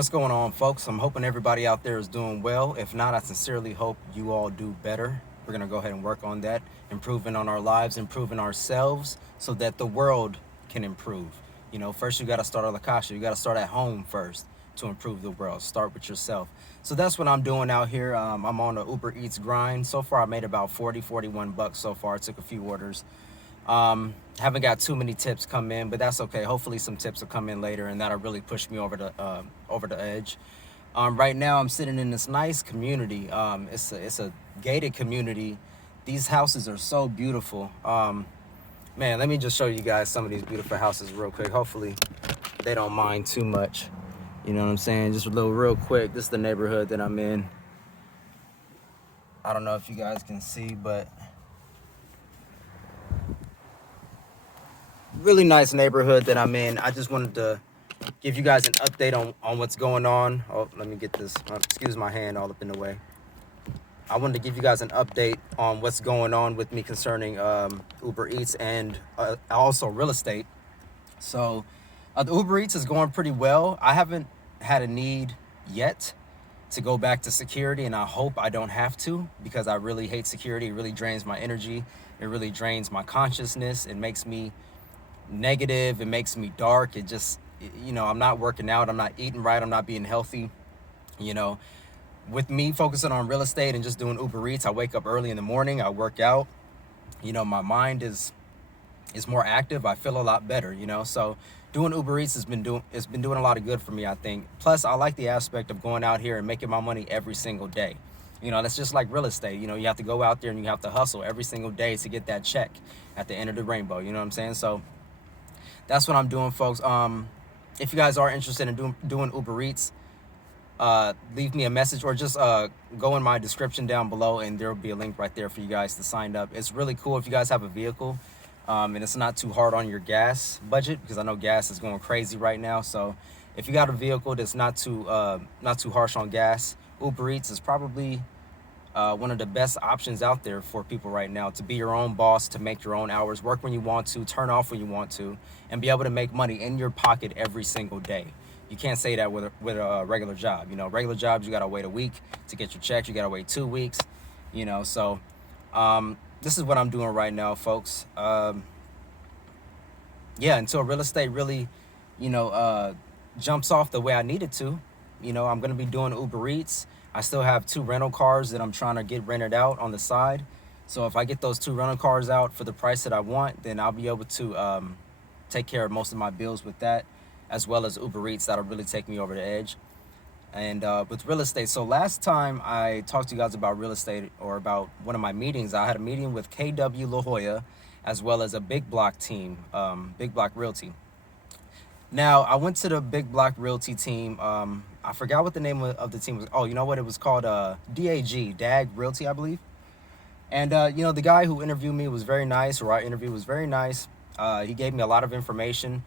What's going on, folks? I'm hoping everybody out there is doing well. If not, I sincerely hope you all do better. We're going to go ahead and work on that, improving on our lives, improving ourselves so that the world can improve. First you got to start at La Casa. You got to start at home first to improve the world. Start with yourself. So that's what I'm doing out here. I'm on the Uber Eats grind. So far, I made about 41 bucks so far. I took a few orders. Haven't got too many tips come in, but that's okay. Hopefully some tips will come in later, and that'll really push me over the edge. Right now I'm sitting in this nice community. It's a gated community. These houses are so beautiful. Man, let me just show you guys some of these beautiful houses real quick. Hopefully they don't mind too much. You know what I'm saying? Just a little real quick. This is the neighborhood that I'm in. I don't know if you guys can see, but really nice neighborhood that I'm in. I just wanted to give you guys an update on what's going on. Oh, let me get this. Excuse my hand all up in the way. I wanted to give you guys an update on what's going on with me concerning Uber Eats and also real estate. So the Uber Eats is going pretty well. I haven't had a need yet to go back to security, and I hope I don't have to, because I really hate security. It really drains my energy. It really drains my consciousness. It makes me negative. It makes me dark. It just, I'm not working out. I'm not eating right. I'm not being healthy. With me focusing on real estate and just doing Uber Eats, I wake up early in the morning. I work out. My mind is more active. I feel a lot better. So doing Uber Eats has been doing a lot of good for me, I think. Plus, I like the aspect of going out here and making my money every single day. That's just like real estate. You have to go out there and you have to hustle every single day to get that check at the end of the rainbow. You know what I'm saying? So that's what I'm doing, folks. If you guys are interested in doing Uber Eats, leave me a message, or just go in my description down below, and there will be a link right there for you guys to sign up. It's really cool if you guys have a vehicle, and it's not too hard on your gas budget, because I know gas is going crazy right now. So if you got a vehicle that's not too harsh on gas, Uber Eats is probably one of the best options out there for people right now, to be your own boss, to make your own hours, work when you want to, turn off when you want to, and be able to make money in your pocket every single day. You can't say that with a regular job. Regular jobs, you gotta wait a week to get your checks. You gotta wait 2 weeks. So this is what I'm doing right now, folks. Yeah, until real estate really, jumps off the way I need it to. I'm gonna be doing Uber Eats. I still have 2 rental cars that I'm trying to get rented out on the side. So if I get those 2 rental cars out for the price that I want, then I'll be able to take care of most of my bills with that, as well as Uber Eats. That'll really take me over the edge. And with real estate, so last time I talked to you guys about real estate, or about one of my meetings, I had a meeting with KW La Jolla, as well as a Big Block team, Big Block Realty. Now, I went to the Big Block Realty team. I forgot what the name of the team was. Oh, you know what? It was called DAG Realty, I believe. And, the guy who interviewed me was very nice, or our interview was very nice. He gave me a lot of information.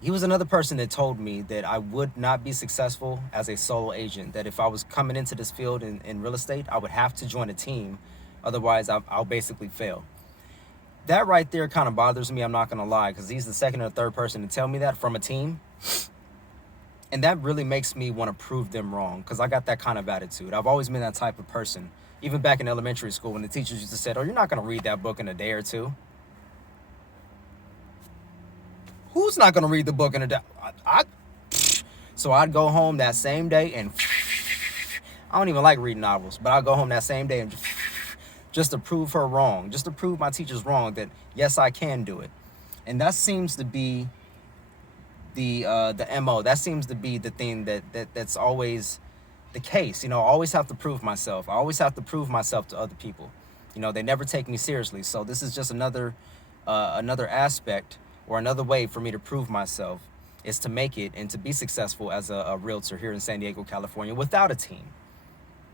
He was another person that told me that I would not be successful as a solo agent, that if I was coming into this field in real estate, I would have to join a team. Otherwise, I'll basically fail. That right there kind of bothers me, I'm not going to lie, because he's the second or third person to tell me that from a team. And that really makes me want to prove them wrong, because I got that kind of attitude. I've always been that type of person. Even back in elementary school, when the teachers used to say, oh, you're not going to read that book in a day or two. Who's not going to read the book in a day? So I'd go home that same day, and I don't even like reading novels, but I'd go home that same day and just to prove her wrong, just to prove my teachers wrong, that yes, I can do it. And that seems to be the MO. That seems to be the thing that's always the case. I always have to prove myself. I always have to prove myself to other people. They never take me seriously. So this is just another aspect, or another way for me to prove myself, is to make it and to be successful as a realtor here in San Diego, California, without a team.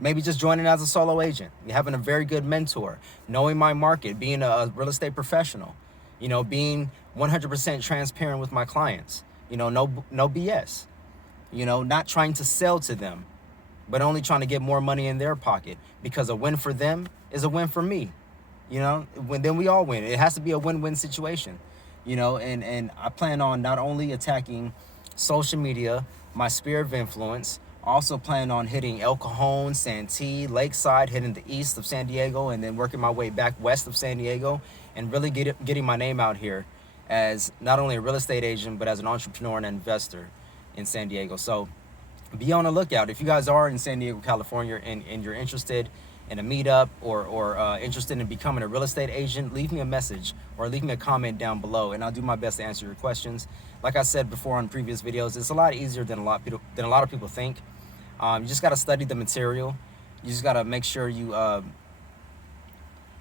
Maybe just joining as a solo agent, having a very good mentor, knowing my market, being a real estate professional, being 100% transparent with my clients, no BS, not trying to sell to them, but only trying to get more money in their pocket, because a win for them is a win for me. Then we all win. It has to be a win-win situation, and I plan on not only attacking social media, my sphere of influence. Also plan on hitting El Cajon, Santee, Lakeside, hitting the east of San Diego, and then working my way back west of San Diego, and really getting my name out here as not only a real estate agent, but as an entrepreneur and investor in San Diego. So be on the lookout. If you guys are in San Diego, California, and you're interested in a meetup or interested in becoming a real estate agent, leave me a message or leave me a comment down below, and I'll do my best to answer your questions. Like I said before on previous videos, it's a lot easier than a lot of people think. You just got to study the material. You just got to make sure you,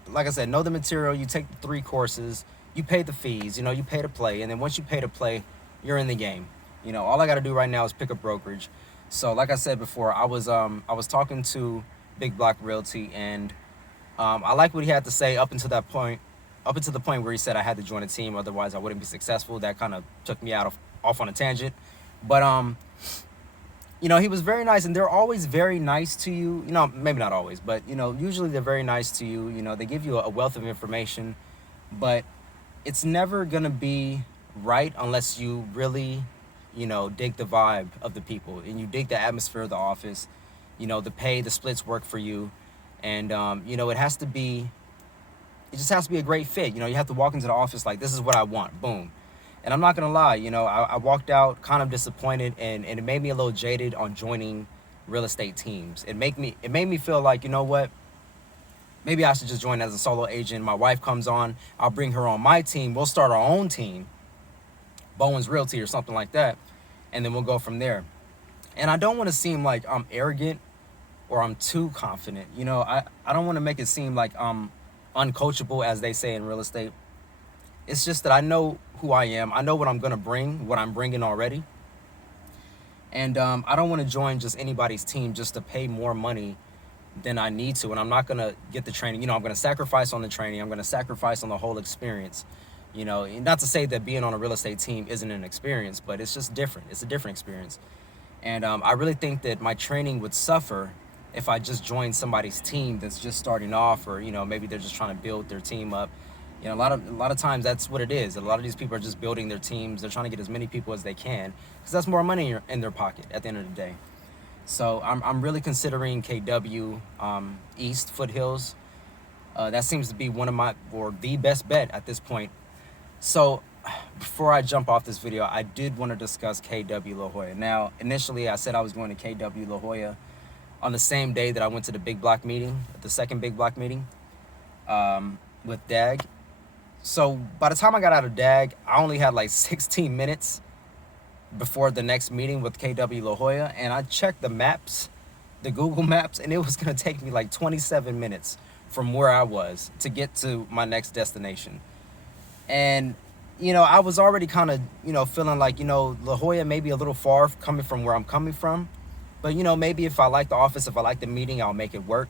like I said, know the material. You take the 3 courses. You pay the fees. You know, you pay to play, and then once you pay to play, you're in the game. You know, all I got to do right now is pick up brokerage. So, like I said before, I was talking to Big Block Realty, and I like what he had to say up until the point where he said I had to join a team, otherwise I wouldn't be successful. That kind of took me off on a tangent. But you know, he was very nice, and they're always very nice to you. You know, maybe not always, but you know, usually they're very nice to you. You know, they give you a wealth of information, but it's never gonna be right unless you really, you know, dig the vibe of the people and you dig the atmosphere of the office. You know, the pay, the splits work for you, and you know, it just has to be a great fit. You know, you have to walk into the office like, this is what I want, boom. And I'm not gonna lie, you know, I walked out kind of disappointed, and it made me a little jaded on joining real estate teams. It made me feel like, you know what, maybe I should just join as a solo agent. My wife comes on, I'll bring her on my team. We'll start our own team, Bowen's Realty or something like that, and then we'll go from there. And I don't want to seem like I'm arrogant or I'm too confident. You know, I don't want to make it seem like I'm uncoachable, as they say in real estate. It's just that I know who I am. I know what I'm going to bring, what I'm bringing already. And I don't want to join just anybody's team just to pay more money than I need to. And I'm not going to get the training. You know, I'm going to sacrifice on the training. I'm going to sacrifice on the whole experience. You know, not to say that being on a real estate team isn't an experience, but it's just different. It's a different experience. And I really think that my training would suffer if I just joined somebody's team that's just starting off, or, you know, maybe they're just trying to build their team up. You know, a lot of times that's what it is. A lot of these people are just building their teams. They're trying to get as many people as they can, because that's more money in their pocket at the end of the day. So I'm really considering KW East Foothills. That seems to be the best bet at this point. So before I jump off this video, I did want to discuss KW La Jolla. Now, initially I said I was going to KW La Jolla on the same day that I went to the big block meeting, the second big block meeting with DAG. So by the time I got out of DAG, I only had like 16 minutes before the next meeting with KW La Jolla, and I checked the maps, the Google Maps, and it was going to take me like 27 minutes from where I was to get to my next destination. And, you know, I was already kind of, you know, feeling like, you know, La Jolla may be a little far coming from where I'm coming from, but, you know, maybe if I like the office, if I like the meeting, I'll make it work.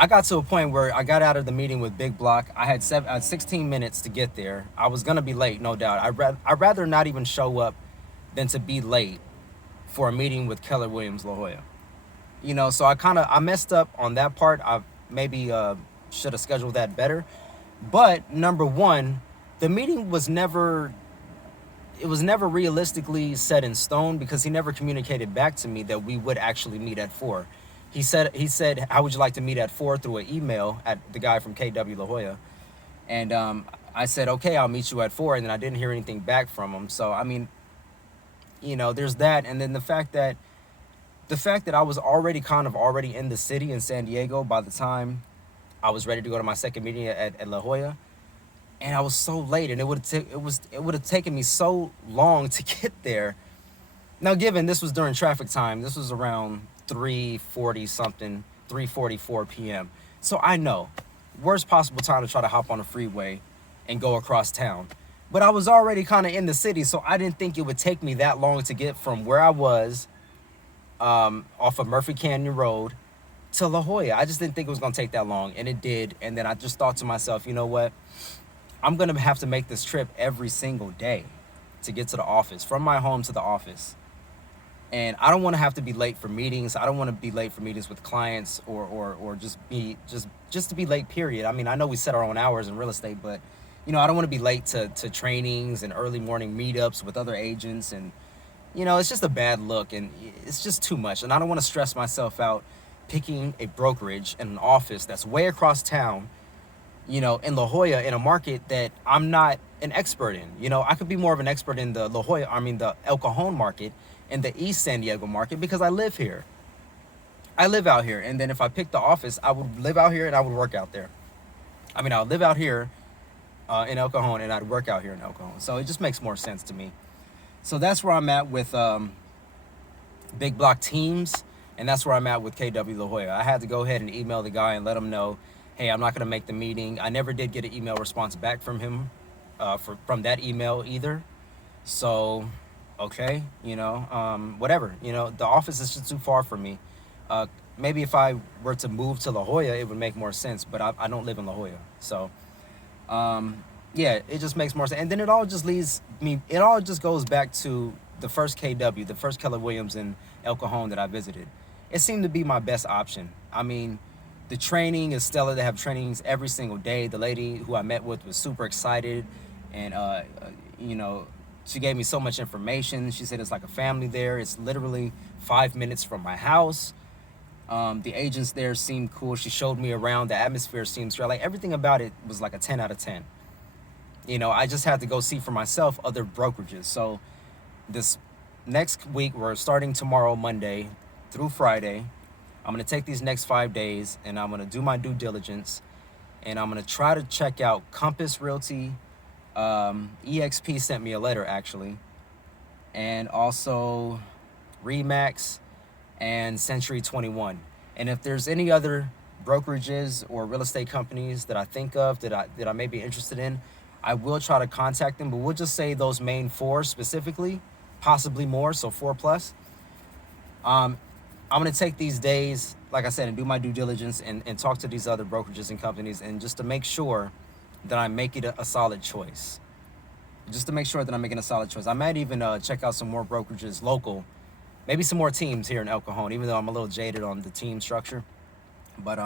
I got to a point where I got out of the meeting with Big Block. I had 16 minutes to get there. I was going to be late, no doubt. I'd rather not even show up than to be late for a meeting with Keller Williams La Jolla. You know, so I messed up on that part. I maybe should have scheduled that better. But number one, the meeting was never realistically set in stone, because he never communicated back to me that we would actually meet at 4. He said, how would you like to meet at 4, through an email at the guy from KW La Jolla. And I said, okay, I'll meet you at 4. And then I didn't hear anything back from him. So, I mean, you know, there's that. And then the fact that I was already in the city in San Diego by the time I was ready to go to my second meeting at La Jolla. And I was so late, and it would have taken me so long to get there. Now, given this was during traffic time, this was around 3:44 p.m. So I know, worst possible time to try to hop on a freeway and go across town. But I was already kind of in the city, so I didn't think it would take me that long to get from where I was off of Murphy Canyon Road to La Jolla. I just didn't think it was going to take that long, and it did. And then I just thought to myself, you know what? I'm going to have to make this trip every single day to get to the office, from my home to the office. And I don't want to have to be late for meetings. I don't want to be late for meetings with clients, or just to be late, period. I mean, I know we set our own hours in real estate, but, you know, I don't want to be late to trainings and early morning meetups with other agents. And, you know, it's just a bad look, and it's just too much. And I don't want to stress myself out picking a brokerage and an office that's way across town, you know, in La Jolla, in a market that I'm not an expert in. You know, I could be more of an expert in the the El Cajon market and the East San Diego market because I live here. I live out here. And then if I picked the office, I would live out here and I would work out there. I mean, I'll live out here in El Cajon and I'd work out here in El Cajon. So it just makes more sense to me. So that's where I'm at with big block teams. And that's where I'm at with KW La Jolla. I had to go ahead and email the guy and let him know, hey, I'm not going to make the meeting. I never did get an email response back from him from that email either. So, okay, you know, whatever. You know, the office is just too far for me. Maybe if I were to move to La Jolla, it would make more sense. But I don't live in La Jolla. So, yeah, it just makes more sense. And then it all just goes back to the first KW, the first Keller Williams in El Cajon that I visited. It seemed to be my best option. I mean, the training is stellar. They have trainings every single day. The lady who I met with was super excited. And, you know, she gave me so much information. She said it's like a family there. It's literally 5 minutes from my house. The agents there seemed cool. She showed me around. The atmosphere seems great. Like, everything about it was like a 10 out of 10. You know, I just had to go see for myself other brokerages. So this next week, we're starting tomorrow, Monday through Friday. I'm going to take these next 5 days and I'm going to do my due diligence. And I'm going to try to check out Compass Realty. EXP sent me a letter, actually. And also Remax and Century 21. And if there's any other brokerages or real estate companies that I think of that I may be interested in, I will try to contact them. But we'll just say those main 4 specifically, possibly more, so 4 plus. I'm going to take these days, like I said, and do my due diligence and talk to these other brokerages and companies, and just to make sure that I'm making a solid choice. Just to make sure that I'm making a solid choice. I might even check out some more brokerages local, maybe some more teams here in El Cajon, even though I'm a little jaded on the team structure. But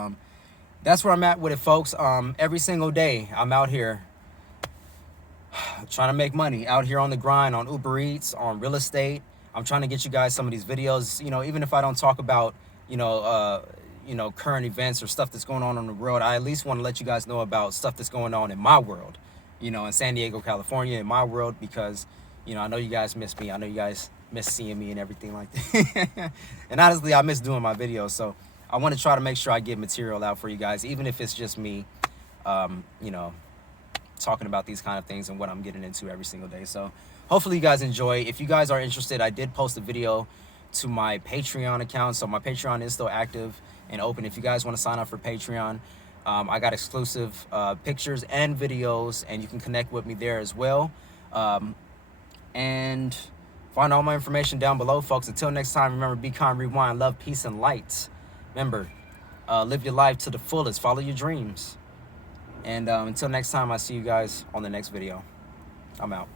that's where I'm at with it, folks. Every single day I'm out here trying to make money, out here on the grind, on Uber Eats, on real estate. I'm trying to get you guys some of these videos, you know, even if I don't talk about, current events or stuff that's going on in the world, I at least want to let you guys know about stuff that's going on in my world, you know, in San Diego, California, in my world, because, you know, I know you guys miss me. I know you guys miss seeing me and everything like that. And honestly, I miss doing my videos. So I want to try to make sure I get material out for you guys, even if it's just me, talking about these kind of things and what I'm getting into every single day. So hopefully you guys enjoy. If you guys are interested, I did post a video to my Patreon account. So my Patreon is still active and open. If you guys want to sign up for Patreon, I got exclusive pictures and videos, and you can connect with me there as well. And find all my information down below, folks. Until next time, remember, be kind, rewind, love, peace, and light. Remember, live your life to the fullest. Follow your dreams. And until next time, I see you guys on the next video. I'm out.